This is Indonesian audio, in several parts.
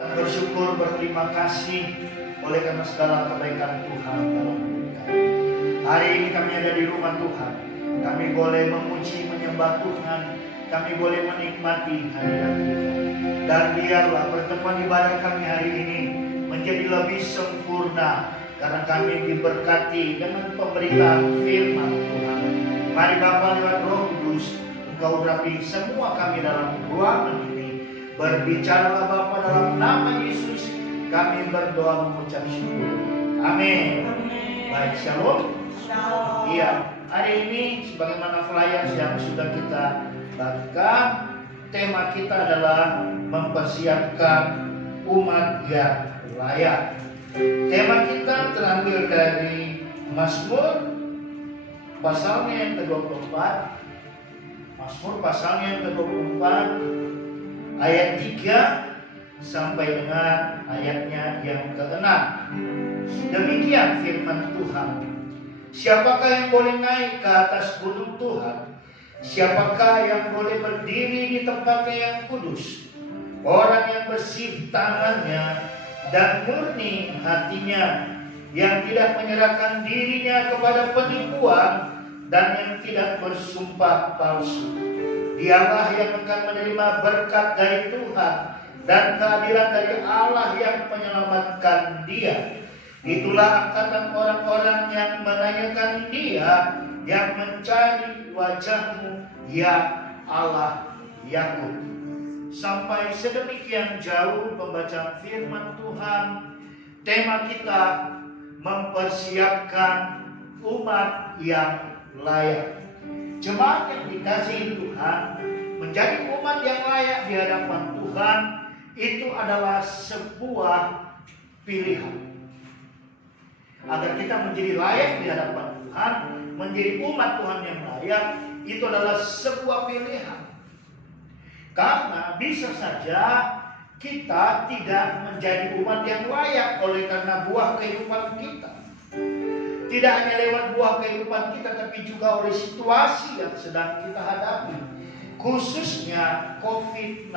Bersyukur, berterima kasih oleh karena segala kebaikan Tuhan dalam hidup kami. Hari ini kami ada di rumah Tuhan. Kami boleh memuji, menyembah Tuhan. Kami boleh menikmati hadirat Tuhan. Dan biarlah pertemuan ibadah kami hari ini menjadi lebih sempurna karena kami diberkati dengan pemberitaan firman Tuhan. Mari Bapa lewat Roh Kudus, Engkau urapi semua kami dalam ruangan ini. Berbicaralah Bapa dalam nama Yesus. Kami berdoa mengucap syukur. Amin. Baik, shalom. Iya, hari ini sebagaimana flyer yang sudah kita bagikan, tema kita adalah mempersiapkan umat yang layak. Tema kita terambil dari Mazmur pasalnya yang ke-24. Mazmur pasalnya yang ke-24 ayat 3 sampai dengan ayatnya yang ke-6. Demikian firman Tuhan. Siapakah yang boleh naik ke atas gunung Tuhan? Siapakah yang boleh berdiri di tempatnya yang kudus? Orang yang bersih tangannya dan murni hatinya, yang tidak menyerahkan dirinya kepada penipuan dan yang tidak bersumpah palsu. Dialah yang akan menerima berkat dari Tuhan dan keadilan dari Allah yang menyelamatkan dia. Itulah angkatan orang-orang yang menanyakan dia, yang mencari wajah-Mu, ya Allah Yakub. Sampai sedemikian jauh pembacaan firman Tuhan. Tema kita mempersiapkan umat yang layak. Jemaat yang dikasihi Tuhan, menjadi umat yang layak di hadapan Tuhan itu adalah sebuah pilihan. Agar kita menjadi layak di hadapan Tuhan, menjadi umat Tuhan yang layak, itu adalah sebuah pilihan. Karena bisa saja kita tidak menjadi umat yang layak oleh karena buah kehidupan kita. Tidak hanya lewat buah kehidupan kita, tapi juga oleh situasi yang sedang kita hadapi. Khususnya COVID-19.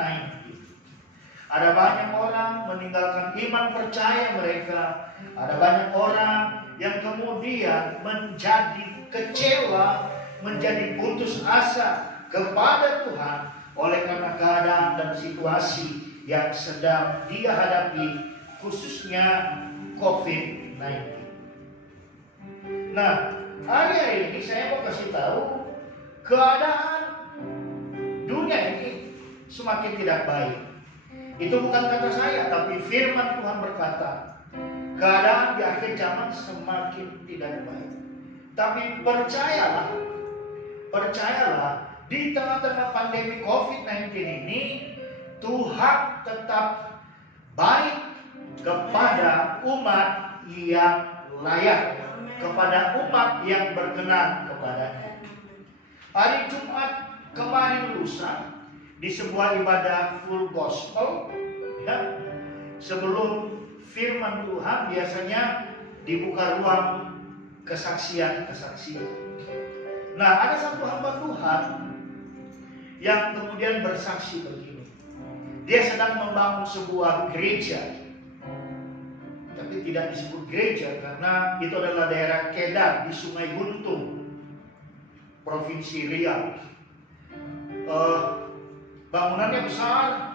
Ada banyak orang meninggalkan iman percaya mereka. Ada banyak orang yang kemudian menjadi kecewa, menjadi putus asa kepada Tuhan oleh karena keadaan dan situasi yang sedang dia hadapi, khususnya COVID-19. Nah, hari ini saya mau kasih tahu keadaan dunia ini semakin tidak baik. Itu bukan kata saya, tapi firman Tuhan berkata, keadaan di akhir zaman semakin tidak baik. Tapi percayalah, di tengah-tengah pandemi COVID-19 ini, Tuhan tetap baik kepada umat yang layak, kepada umat yang berkenan kepadanya. Hari Jumat kemarin lusa, di sebuah ibadah full gospel, ya, sebelum firman Tuhan biasanya dibuka ruang kesaksian. Nah, ada satu hamba Tuhan yang kemudian bersaksi begini. Dia sedang membangun sebuah gereja, tapi tidak disebut gereja karena itu adalah daerah Kedah di Sungai Guntung, Provinsi Riau. Bangunannya besar,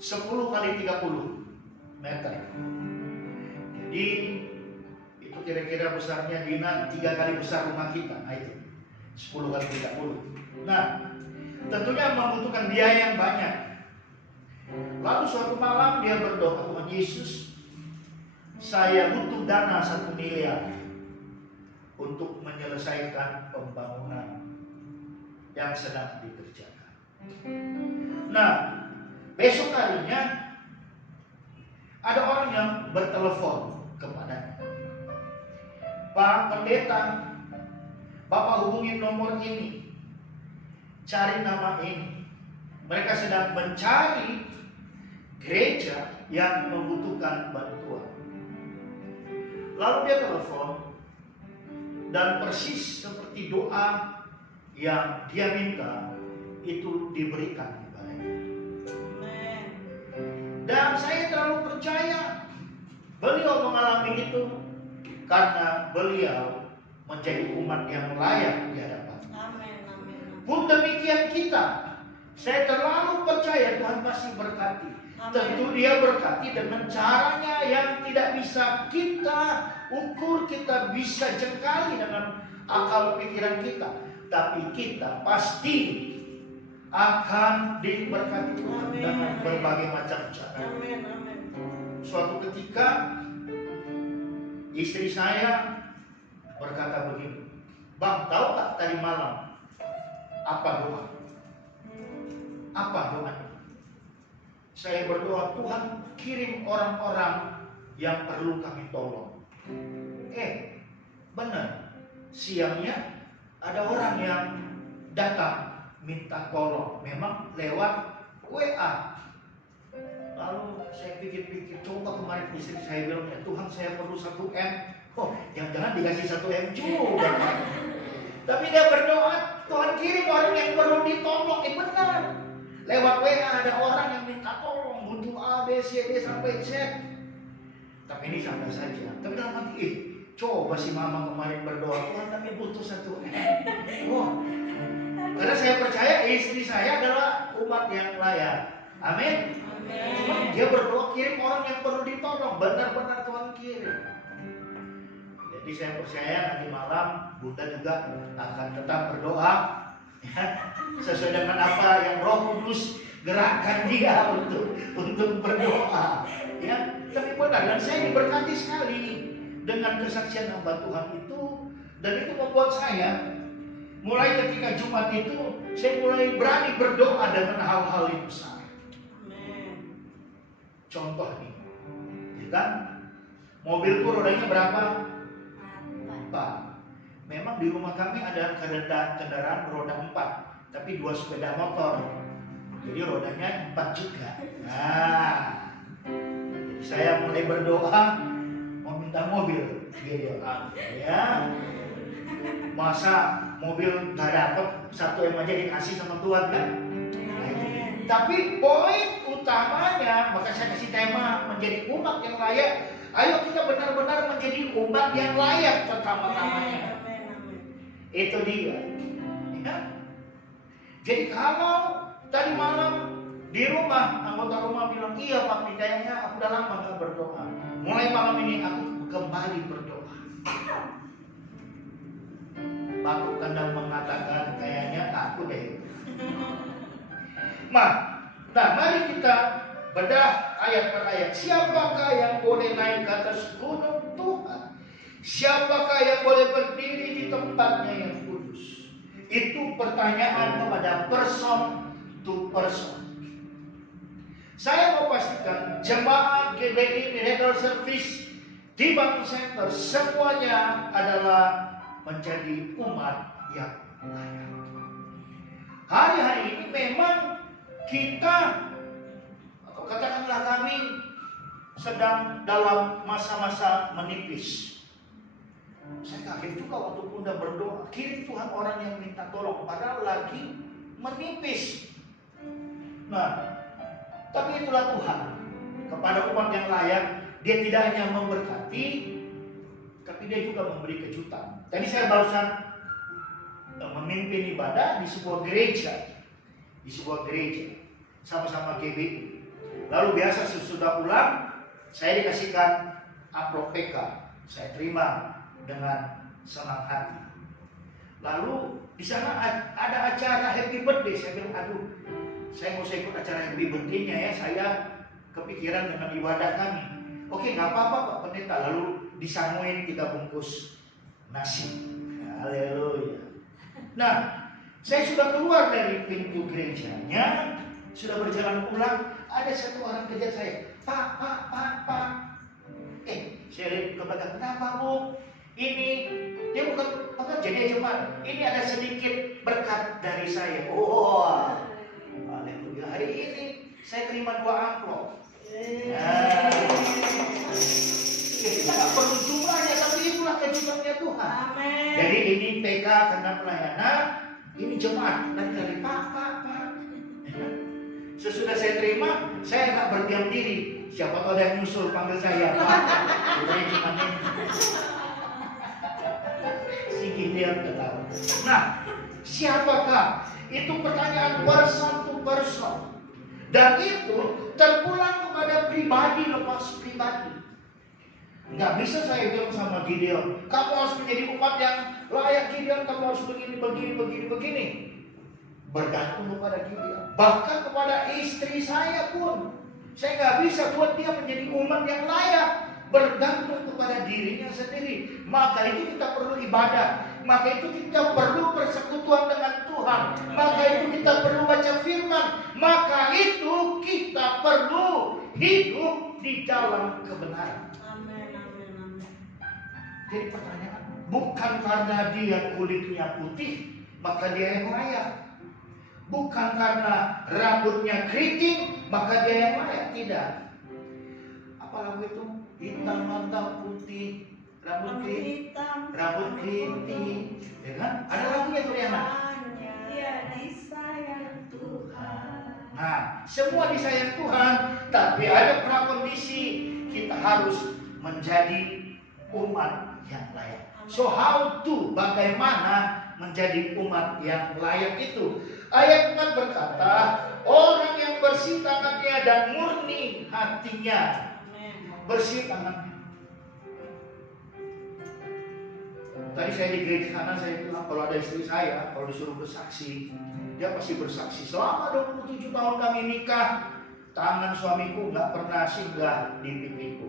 10 kali 30 meter. Jadi itu kira-kira besarnya Dina 3 kali besar rumah kita. Nah itu 10 kali 30. Nah, tentunya membutuhkan biaya yang banyak. Lalu suatu malam dia berdoa, Tuhan Yesus, saya butuh dana 1 miliar untuk menyelesaikan pembangunan yang sedang dikerjakan. Nah, besok harinya ada orang yang bertelepon kepadanya. Pak Pendeta, Bapak hubungi nomor ini, cari nama ini. Mereka sedang mencari gereja yang membutuhkan bantuan. Lalu dia telepon, dan persis seperti doa yang dia minta itu diberikan kepadanya. Dan saya terlalu Beliau mengalami itu karena beliau menjadi umat yang layak di hadapan. Amin, amin. Pun demikian kita. Saya terlalu percaya Tuhan pasti berkati. Amin. Tentu Dia berkati dengan caranya yang tidak bisa kita ukur, kita bisa jengkali dengan akal pikiran kita. Tapi kita pasti akan diberkati Tuhan dengan berbagai macam cara. Amin, amin. Suatu ketika istri saya berkata begini, "Bang, tahu tak tadi malam apa doa? Apa doa?" Saya berdoa, "Tuhan kirim orang-orang yang perlu kami tolong." Benar. Siangnya ada orang yang datang minta tolong, memang lewat WA. Lalu saya pikir-pikir, coba kemarin istri saya bilang, "Ya Tuhan, saya perlu 1 M." Oh, jangan dikasih 1 M juga. Tapi dia berdoa, Tuhan kirim orang yang perlu ditolong. Benar. Lewat WA ada orang yang minta tolong, butuh A, B, C, D sampai Z. Tapi ini santai saja. Tapi dalam hati, coba si mama kemarin berdoa, "Tuhan, kami butuh 1 M." Oh, karena saya percaya istri saya adalah umat yang layak. Amin. Cuma dia berdoa kirim orang yang perlu ditolong. Benar-benar Tuhan kirim. Jadi saya percaya nanti malam Bunda juga akan tetap berdoa, ya, sesuai dengan apa yang Roh Kudus gerakkan dia untuk berdoa. Ya, tapi benar, dan saya diberkati sekali dengan kesaksian hamba Tuhan itu, dan itu membuat saya mulai ketika Jumat itu saya mulai berani berdoa dengan hal-hal yang besar. Contoh nih, ya kan? Mobilku rodanya berapa? 4. Memang di rumah kami ada kendaraan roda 4, tapi 2 sepeda motor. Jadi rodanya 4 juga. Nah, jadi saya mulai berdoa mau minta mobil, gitu. Ya, masa mobil gak dapet 1 M aja dikasih sama Tuhan kan? Tapi poin utamanya, maka saya kasih tema menjadi umat yang layak. Ayo kita benar-benar menjadi umat yang layak pertama-tamanya. Itu dia. Ya. Jadi kalau tadi malam di rumah, anggota rumah bilang, "Iya Pak, kayaknya aku udah lama gak berdoa. Mulai malam ini aku kembali berdoa." Pak Kandang mengatakan, "Kayaknya aku deh." Nah, mari kita bedah ayat per ayat. Siapakah yang boleh naik ke atas gunung Tuhan? Siapakah yang boleh berdiri di tempatnya yang kudus? Itu pertanyaan kepada person to person. Saya mau pastikan jemaat GBI Miracle Service di Bangun Center semuanya adalah menjadi umat yang layak. Hari-hari ini memang kita, atau katakanlah kami, sedang dalam masa-masa menipis. Saya kaget juga waktu Bunda berdoa, kirim Tuhan orang yang minta tolong, padahal lagi menipis. Nah, tapi itulah Tuhan kepada umat yang layak. Dia tidak hanya memberkati, tapi dia juga memberi kejutan. Tadi saya barusan memimpin ibadah di sebuah gereja. Sama-sama GBI. Lalu biasa sesudah pulang saya dikasihkan amplop PK. Saya terima dengan senang hati. Lalu di sana ada acara happy birthday. Saya bilang, "Aduh, saya mau ikut acara happy birthday-nya ya. Saya kepikiran dengan ibadah kami." "Oke, nggak apa-apa Pak Pendeta." Lalu disanguin 3 bungkus nasi. Haleluya. Nah, saya sudah keluar dari pintu gerejanya, sudah berjalan pulang, ada satu orang kejar saya. Pak. Saya lihat ke belakang, "Kenapa Bu? Ini dia bukan pekerja, dia jemaat. Ini ada sedikit berkat dari saya." Oh, haleluya. Hari ini saya terima 2 amplop. Kita nggak perlu jumlahnya, tapi itulah kejutannya Tuhan. Amin. Jadi ini PK karena pelayanan, ini jemaat dari Pak. Sesudah saya terima, saya nggak berdiam diri. Siapa tahu ada yang nyusul panggil saya, Pak. Udah gimana? Si Gideon ketawa. Nah, siapakah? Itu pertanyaan person to person. Dan itu terpulang kepada pribadi lepas pribadi. Nggak bisa saya bilang sama Gideon, kamu harus menjadi umat yang layak Gideon, kamu harus begini. Bergantung kepada Gideon. Bahkan kepada istri saya pun. Saya nggak bisa buat dia menjadi umat yang layak. Bergantung kepada dirinya sendiri. Maka itu kita perlu ibadah. Maka itu kita perlu persekutuan dengan Tuhan. Maka itu kita perlu baca firman. Maka itu kita perlu hidup di dalam kebenaran. Jadi pertanyaan, bukan karena dia kulitnya putih, maka dia yang layak. Bukan karena rambutnya keriting, maka dia yang layak. Tidak. Apa lagu itu? Hitam mata putih, rambut keriting. Ya kan? Ada lagunya tuh ya, Dia disayang Tuhan. Nah, semua disayang Tuhan, tapi ada prakondisi kita harus menjadi umat yang layak. So how to, bagaimana menjadi umat yang layak itu? Ayat 4 berkata, orang yang bersih tangannya dan murni hatinya. Bersih tangannya. Tadi saya di gereja sana, saya bilang kalau ada istri saya, kalau disuruh bersaksi, dia pasti bersaksi. Selama 27 tahun kami nikah, tangan suamiku nggak pernah singgah di pipiku.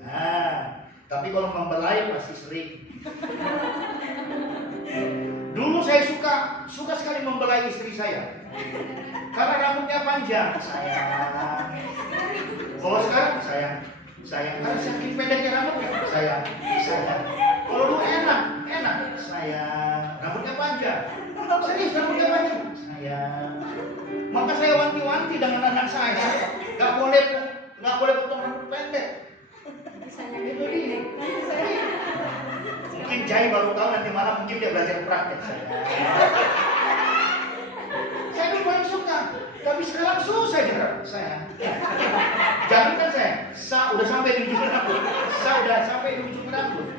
Nah, tapi kalau membelai pasti sering. Dulu saya suka sekali membelai istri saya. Karena rambutnya panjang, sayang. Kalau sekarang sayang. Karena saking pendeknya rambutnya, sayang. Kalau dulu enak, sayang. Rambutnya panjang. Serius, rambutnya panjang, sayang. Maka saya wanti-wanti dengan anak saya, nggak boleh potong rambut pendek. Itu dia. Mungkin Jai baru tahu nanti malam, mungkin dia belajar praktek. Saya dulu paling suka, tapi sekarang susah jerak saya. Jangan kan saya, udah sampai di ujung rambut.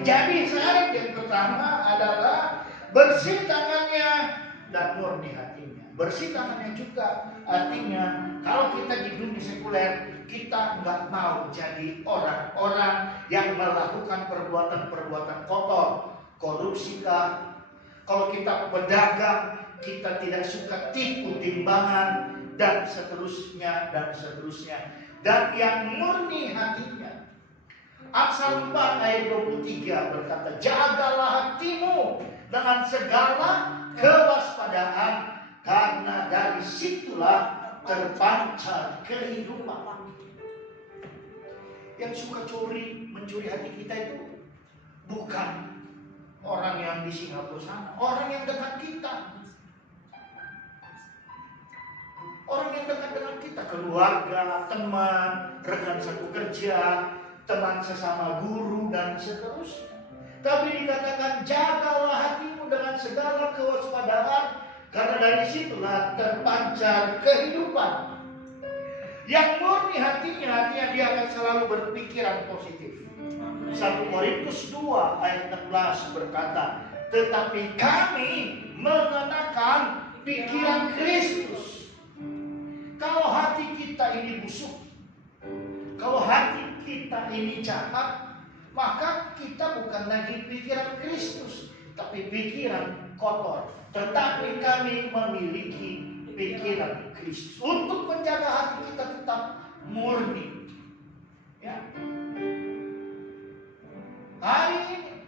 Jadi syarat yang pertama adalah bersih tangannya dan murni hatinya. Bersih tangannya juga artinya kalau kita di dunia sekuler, kita nggak mau jadi orang-orang yang melakukan perbuatan-perbuatan kotor, korupsi kah. Kalau kita pedagang, kita tidak suka tipu timbangan dan seterusnya. Dan yang murni hatinya. Amsal 4 ayat 23 berkata, jagalah hatimu dengan segala kewaspadaan, karena dari situlah terpancar kehidupan. Yang suka mencuri hati kita itu bukan orang yang di Singapura sana, orang yang dekat kita. Orang yang dekat dengan kita, keluarga, teman, rekan satu kerja, teman sesama guru, dan seterusnya. Tapi dikatakan, jagalah hatimu dengan segala kewaspadaan, karena dari situlah terpancar kehidupan. Yang murni hatinya dia akan selalu berpikiran positif. 1 Korintus 2 ayat 16 berkata, tetapi kami mengenakan pikiran Kristus. Kalau hati kita ini busuk, kalau hati kita ini jahat, maka kita bukan lagi pikiran Kristus, tapi pikiran kotor. Tetapi kami memiliki pikiran Kristus untuk menjaga hati kita tetap murni. Ya. Hari ini,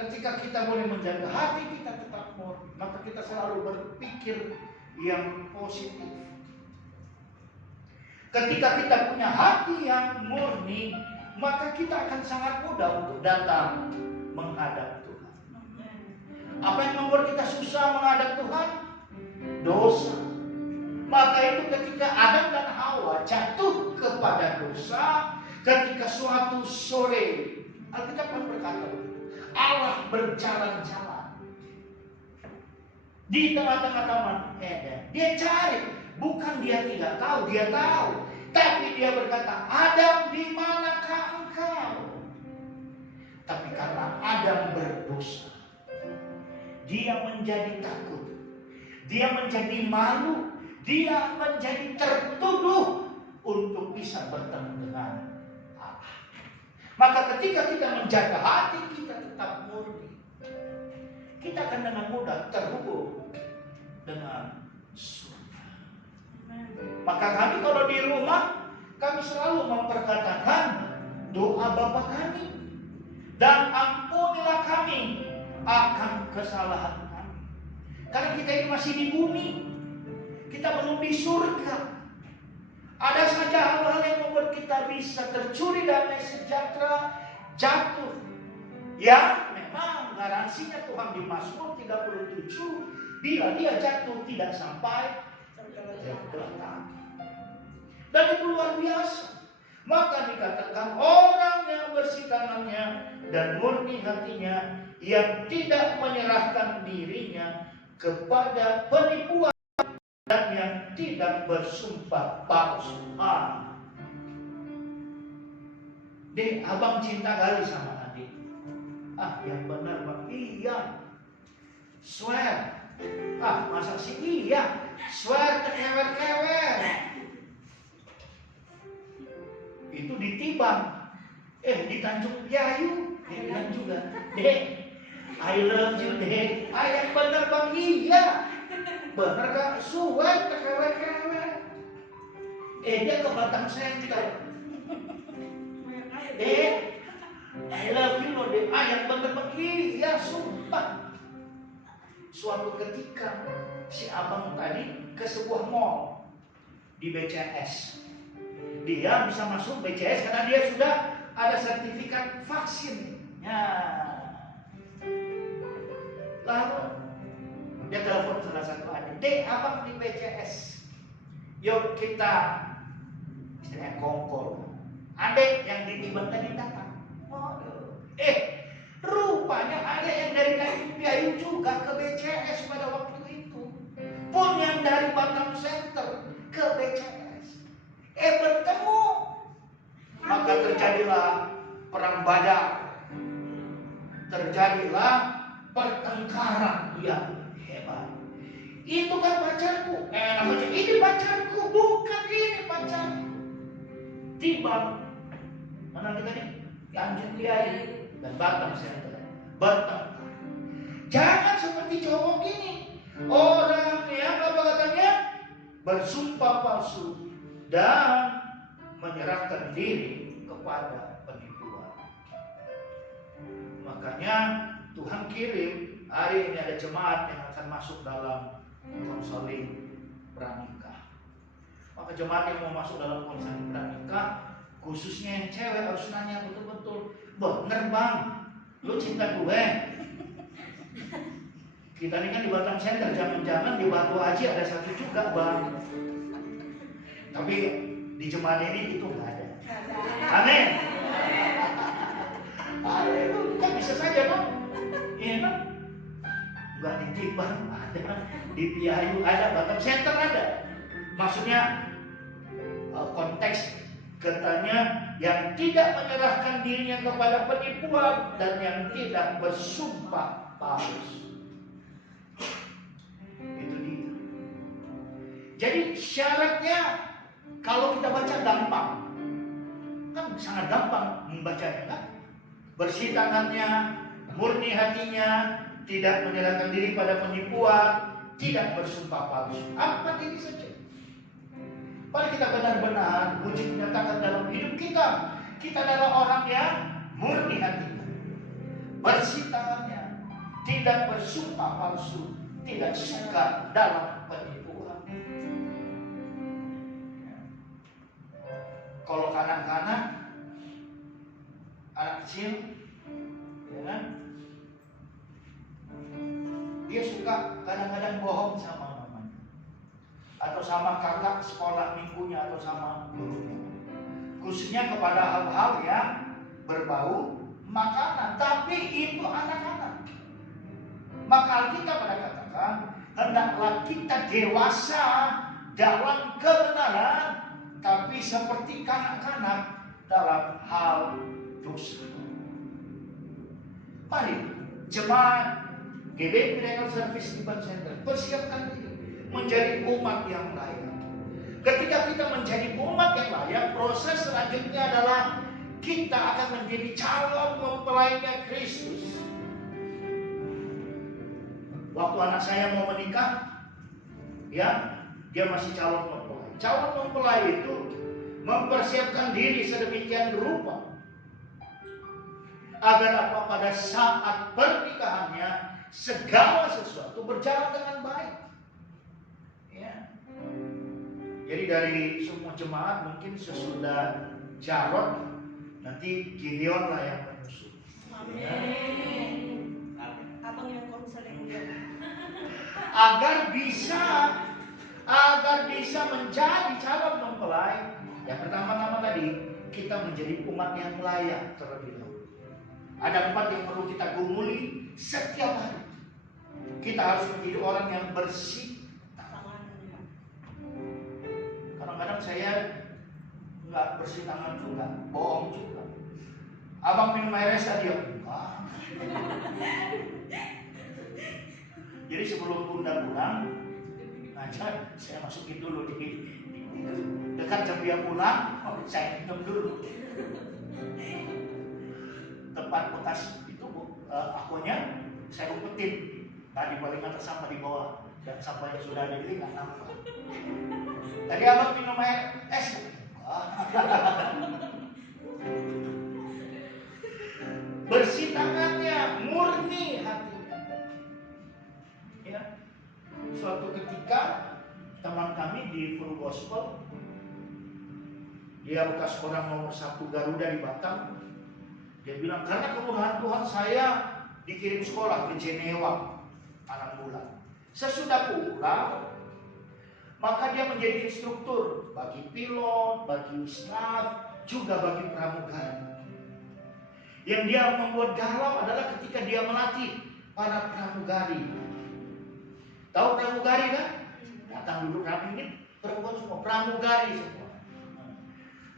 ketika kita boleh menjaga hati kita tetap murni, maka kita selalu berpikir yang positif. Ketika kita punya hati yang murni, maka kita akan sangat mudah untuk datang menghadap Tuhan. Apa yang membuat kita susah menghadap Tuhan? Dosa. Maka itu ketika Adam dan Hawa jatuh kepada dosa, ketika suatu sore, Alkitab berkata, Allah berjalan-jalan di tengah-tengah taman Eden. Dia cari Bukan dia tidak tahu, dia tahu. Tapi dia berkata, Adam, di manakah engkau? Tapi karena Adam berdosa, dia menjadi takut, dia menjadi malu, dia menjadi tertuduh untuk bisa bertemu dengan Allah. Maka ketika kita menjaga hati kita tetap murni, kita akan dengan mudah terhubung dengan surga. Maka kami kalau di rumah, kami selalu memperkatakan doa Bapa kami, dan ampunilah kami akan kesalahan kami. Karena kita ini masih di bumi, kita belum di surga. Ada saja hal-hal yang membuat kita bisa tercuri damai sejahtera, jatuh. Ya, memang garansinya Tuhan di Mazmur 37, bila dia jatuh tidak sampai tergeletak. Dan itu luar biasa. Maka dikatakan orang yang bersih tangannya dan murni hatinya, yang tidak menyerahkan dirinya kepada penipuan, dan yang tidak bersumpah palsu. Dek, abang cinta kali sama adik. Yang benar bang. Iya. Swear. Masa sih iya. Swear kekewer-kewer. Itu ditibang. Di Tanjung Piayu. Dia bilang juga, Dek, I love you, Dek. Yang benar bang. Iya. Benar gak? Swear kekewer-kewer. Dia ke Batang Center. Dek, I love you, Dek. Yang benar bang. Iya, sumpah. Suatu ketika si abang tadi ke sebuah mall di BCS. Dia bisa masuk BCS karena dia sudah ada sertifikat vaksin. Lalu dia telepon salah satu adik, Dek, abang di BCS. Yuk kita istilahnya kongkol. Adik yang ditibang tadi datang. Rupanya ada yang dari Tanjung Piayu juga ke BCS pada waktu itu. Pun yang dari Batang Center ke BCS. Bertemu. Maka terjadilah perang badar. Terjadilah pertengkaran yang hebat. Itu kan pacarku. Namanya ini pacarku. Bukan ini pacarku. Tibang. Mana kita nih? Tanjung Piayu dan Batang Center bertengkar. Jangan seperti cowok gini. Orang yang apa katanya? Bersumpah palsu dan menyerahkan diri kepada penipuan. Makanya Tuhan kirim hari ini ada jemaat yang akan masuk dalam konseling pranikah. Maka jemaat yang mau masuk dalam konseling pranikah, khususnya yang cewek, harus nanya betul-betul, bener bang, lu cinta gue? Kita ini kan di Batang Center, jangan-jangan di Batu Haji ada satu juga bang. Tapi di jemaat ini itu nggak ada. Amin. Itu kan bisa saja bang. Iya kan? Nggak ditibang ada, di Piayu ada, Batang Center ada. Maksudnya konteks katanya yang tidak menyerahkan dirinya kepada penipuan dan yang tidak bersumpah palsu. Itu dia. Jadi syaratnya kalau kita baca gampang, kan sangat gampang membacanya kan? Bersih tangannya, murni hatinya, tidak menyerahkan diri pada penipuan, tidak bersumpah palsu. Apa ini saja? Mari kita benar-benar wujud menyatakan dalam hidup kita, kita adalah orang yang murni hatinya, bersih tangannya, tidak bersumpah palsu, tidak suka dalam penipuan. Kalau kanak-kanak, anak kecil, ya kan? Dia suka kadang-kadang bohong sama mamanya, atau sama kakak sekolah minggunya, atau sama gurunya, khususnya kepada hal-hal yang berbau makanan. Tapi itu anak-anak. Maka Alkitab pada katakan, hendaklah kita dewasa dalam kebenaran, tapi seperti kanak-kanak dalam hal dosa. Mari jemaat GBI Miracle Service Event Center persiapkan diri menjadi umat yang layak. Ketika kita menjadi umat yang layak, proses selanjutnya adalah kita akan menjadi calon mempelainya Kristus. Waktu anak saya mau menikah, ya, dia masih calon mempelai. Calon mempelai itu mempersiapkan diri sedemikian rupa agar apa, pada saat pernikahannya segala sesuatu berjalan dengan baik. Ya. Jadi dari semua jemaat mungkin sesudah Jarod nanti Gideon lah yang menyusul. Amin. Abang yang konseling dia. Agar bisa menjadi calon mempelai, yang pertama-tama tadi kita menjadi umat yang layak terlebih dahulu. Ada 4 yang perlu kita gumuli setiap hari. Kita harus menjadi orang yang bersih. Kadang-kadang saya nggak bersih tangan juga, bohong juga. Abang minum air es tadi ya? Jadi sebelum Bunda pulang, ngajar saya masukin dulu di dekat jam dia pulang, saya minum dulu. Tempat bekas itu akunya saya umpetin. Tadi paling atas sampah di bawah, dan sampah yang sudah ada di nggak nampak. Tadi abang minum air es. Bersih tangannya, murni hatinya. Ya. Suatu ketika teman kami di Full Gospel, dia bekas orang nomor 1 Garuda di Batam. Dia bilang, karena kemurahan Tuhan saya dikirim sekolah ke Jenewa 6 bulan. Sesudah pulang, maka dia menjadi instruktur bagi pilot, bagi staff, juga bagi pramugari. Yang dia membuat galau adalah ketika dia melatih para pramugari. Tahu pramugari kan? Datang duduk kami ini perempuan semua, pramugari semua.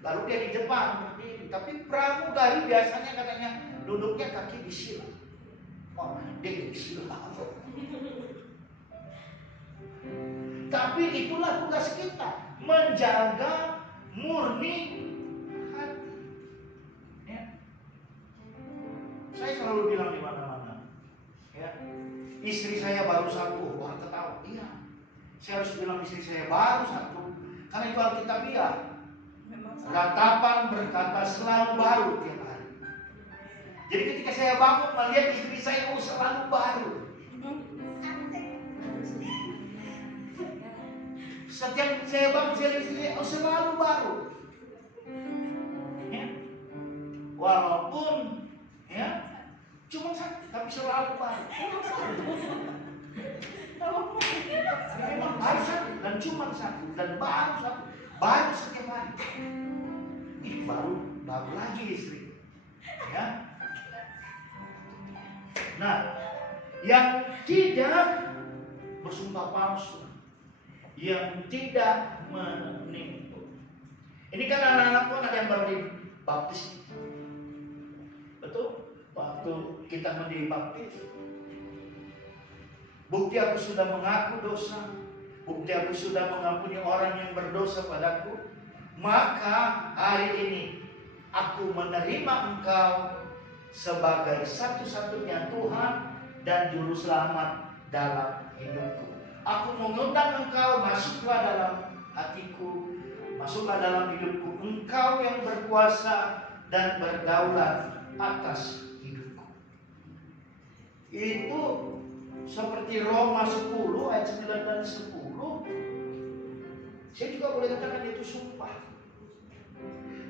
Lalu dia di depan berdiri. Tapi pramugari biasanya katanya duduknya kaki disilang. Oh, dia disilang. Tapi itulah tugas kita, menjaga murni hati. Ya. Saya selalu bilang di mana-mana, ya, istri saya baru 1, orang ketawa. Iya, saya harus bilang istri saya baru 1, karena itu Alkitabiah. Ratapan berkata selalu baru tiap hari. Jadi ketika saya bangun melihat istri saya selalu baru. Setiap saya bangun saya lihat istri saya selalu baru. Ya. Walaupun ya cuma 1 tapi selalu baru. Memang baru 1 dan cuma 1 dan baru 1, baru setiap hari. Ini baru lagi istri. Ya. Nah, yang tidak bersumpah palsu, yang tidak menipu. Ini kan anak-anak pun ada yang baru dibaptis. Betul? Waktu kita mau dibaptis, bukti aku sudah mengaku dosa, bukti aku sudah mengampuni orang yang berdosa padaku, maka hari ini aku menerima engkau sebagai satu-satunya Tuhan dan Juru Selamat dalam hidupku. Aku mengundang engkau, masuklah dalam hatiku, masuklah dalam hidupku. Engkau yang berkuasa dan berdaulat atas hidupku. Itu seperti Roma 10 ayat 9 dan 10. Saya juga boleh katakan itu sumpah.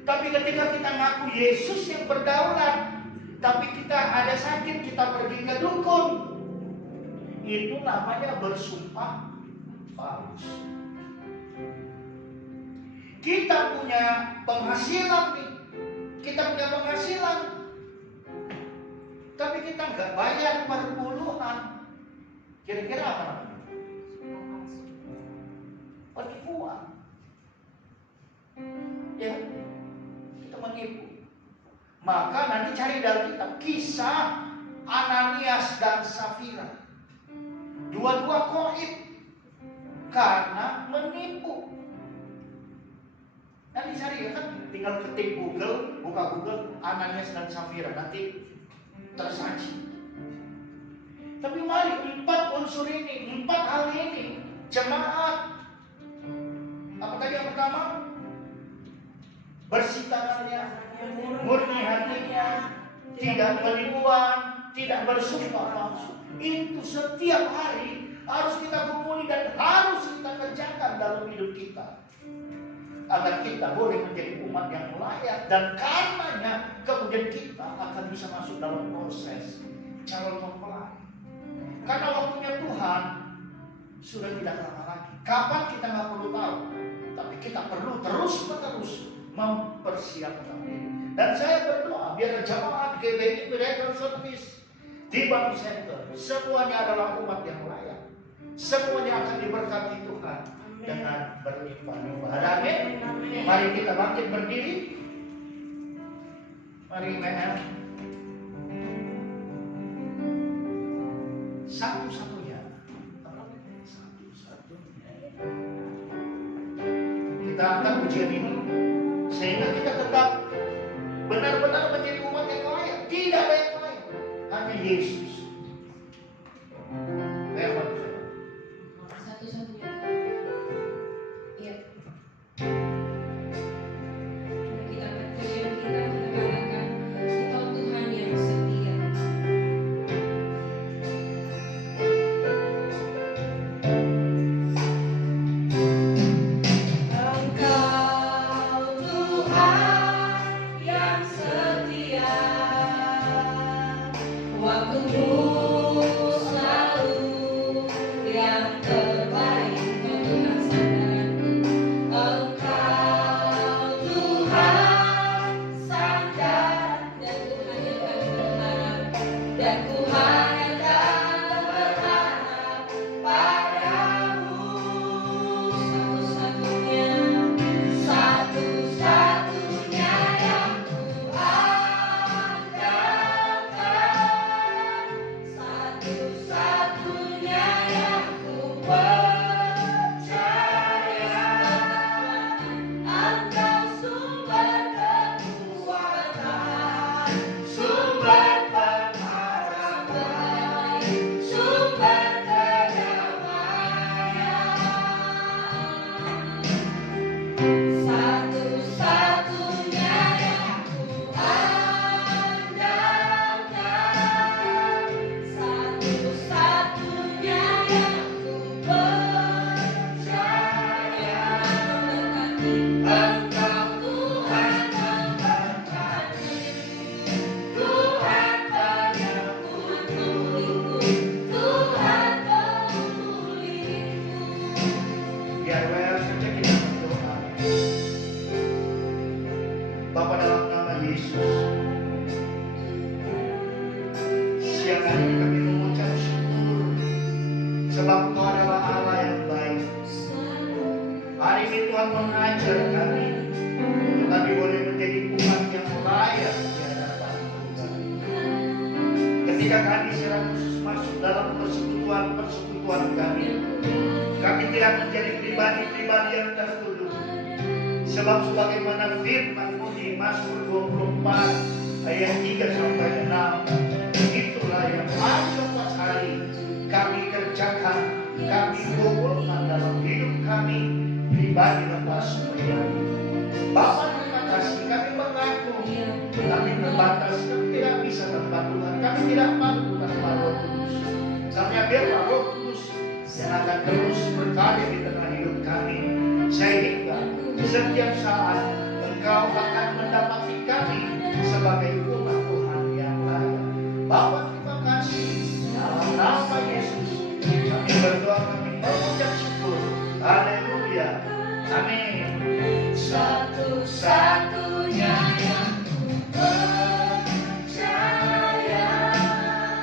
Tapi ketika kita ngaku Yesus yang berdaulat, tapi kita ada sakit, kita pergi ke dukun, itu namanya bersumpah palsu. Kita punya penghasilan nih, tapi kita nggak bayar perpuluhan. Kira-kira apa namanya? Penipuan. Maka nanti cari dalam kitab kisah Ananias dan Safira. Dua-dua koib karena menipu. Nanti cari ya kan, tinggal ketik Google, buka Google Ananias dan Safira, nanti tersaji. Tapi mari 4 unsur ini, 4 hal ini, jemaat. Apa tadi yang pertama? Bersih tangannya, murni hatinya, tidak penipuan, tidak bersumpah palsu. Itu setiap hari harus kita gumuli dan harus kita kerjakan dalam hidup kita, agar kita boleh menjadi umat yang layak, dan karenanya kemudian kita akan bisa masuk dalam proses calon mempelai. Karena waktunya Tuhan sudah tidak lama lagi. Kapan kita nggak perlu tahu, tapi kita perlu terus-menerus mempersiapkan diri. Dan saya berdoa biar jemaat GBI Miracle Service di Bangun Center semuanya adalah umat yang layak. Semuanya akan diberkati Tuhan dengan berlimpah-limpah. Amin. Mari kita bangkit berdiri. Mari Mel. Satu-satunya. Kita angkat pujian ini sehingga kita tetap benar-benar menjadi umat yang layak. Tidak ada yang lain, hanya Yesus. Satu-satunya. Iya. Kita akan pujian kita katakan Engkau Tuhan yang setia. Sebab sebagaimana firman-Mu di Mazmur 24 ayat 3 sampai 6, itulah yang hari lepas hari kami kerjakan, kami kumpulkan dalam hidup kami pribadi lepas pribadi. Bapa, terima kasih, kami mengaku kami terbatas, kami tidak bisa tanpa Tuhan, kami tidak mampu tanpa Roh Kudus. Kami biarlah Roh Kudus yang akan terus berkarya di tengah hidup kami, sehingga setiap saat Engkau akan mendapati kami sebagai umat Tuhan yang layak. Bapa, terima kasih